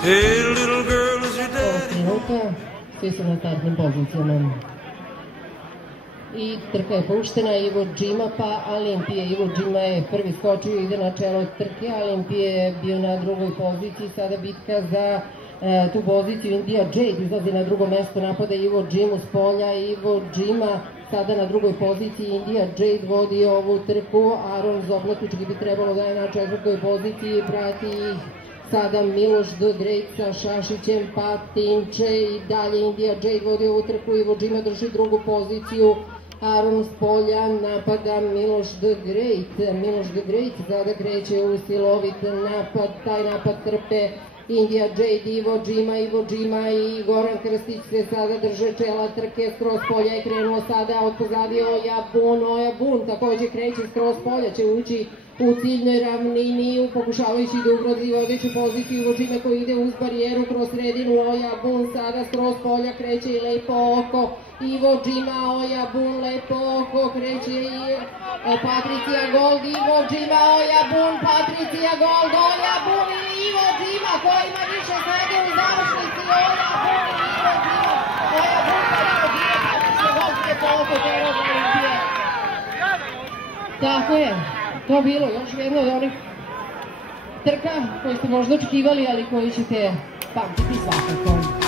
Hey, little girl, is your daddy? Minuta, svi su na startnim pozicijama. I trka je puštena, Ivo Džima pa Olimpije. Ivo Džima je prvi skočio, ide na čelo trke, Olimpije je bio na drugoj poziciji, sada bitka za tu poziciju. Indija Jade izlazi na drugo mesto, napada Ivo Džimu s polja, Ivo Džima sada na drugoj poziciji, Indija Jade vodi ovu trku, Aron Zoblatički bi trebalo da je na četvrtoj poziciji, prati ih sada Miloš D. Great sa Šašićem, pa Tinče i dalje Indija Jade vodi ovu trku, Ivo Džima drži drugu poziciju, Aron s polja napada Miloš D. Great, Miloš D. Great sada kreće u silovit napad, taj napad trpe Indija Jade, Ivo Džima i Goran Krstić se sada drže čela trke, skroz polja je krenuo sada od pozadi Oja Bun takođe kreće skroz polja, će ući u ciljnoj ravnini, pokušavajući da ugrozi vodeću poziciju Ivo Džime koji ide uz barijeru kroz sredinu, Oja Bun sada skroz polja kreće i lepo oko, Ivo Džima, Oja Bun, lepo oko, kreće i Patricija Gold, Ivo Džima, Oja Bun, Patricija Gold, Oja Bun i Ivo Džima, ko ima više snage u završnici, Oja Bun i Ivo Džima, Oja Bun pa Ivo Džima, Patricija Gold je po oko telo za Olimpije. Tako je, to bilo još jedno od onih trka koje ste možda očekivali, ali koje ćete pamtiti svakako.